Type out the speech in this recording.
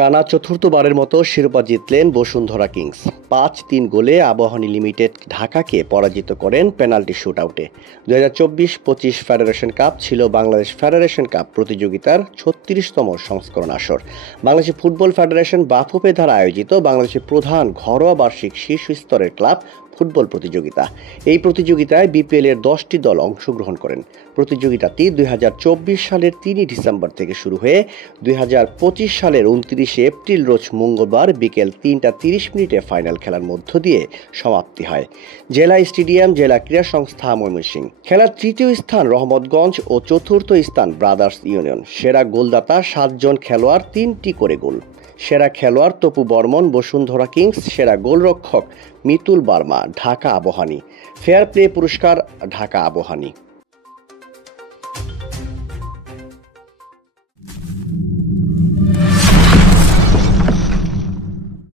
টানা চতুর্থবারের মতো শিরোপা জিতলেন বসুন্ধরা কিংস। ৫-৩ গোলে আবাহনী লিমিটেড ঢাকাকে পরাজিত করেন পেনাল্টি শুটআউটে। ২০২৪-২৫ ফেডারেশন কাপ ছিল বাংলাদেশ ফেডারেশন কাপ প্রতিযোগিতার ৩৬তম সংস্করণ আসর। বাংলাদেশ ফুটবল ফেডারেশন বাফুফে দ্বারা আয়োজিত বাংলাদেশের প্রধান ঘরোয়া বার্ষিক শীর্ষ স্তরের ক্লাব ফুটবল প্রতিযোগিতা। এই প্রতিযোগিতায় বিপিএল-এর ১০টি দল অংশগ্রহণ করেন। প্রতিযোগিতাটি ২০২৪ সালের ৩ ডিসেম্বর থেকে শুরু হয়ে ২০২৫ সালের ২৯ এপ্রিল রোজ মঙ্গলবার বিকেল ৩টা ৩০ ফাইনাল খেলার মধ্য দিয়ে সমাপ্তি হয়। জেলা স্টেডিয়াম, জেলা ক্রীড়া সংস্থা ময়মনসিংহ। খেলার তৃতীয় স্থান রহমতগঞ্জ ও চতুর্থ স্থান ব্রাদার্স ইউনিয়ন। সেরা গোলদাতা ৭ জন খেলোয়াড়, ৩টি করে গোল। সেরা খেলোয়াড় তপু বর্মন, বসুন্ধরা কিংস। সেরা গোলরক্ষক Mitul Burma, Dhaka Abahani. Fair play পুরস্কার ঢাকা আবাহনী।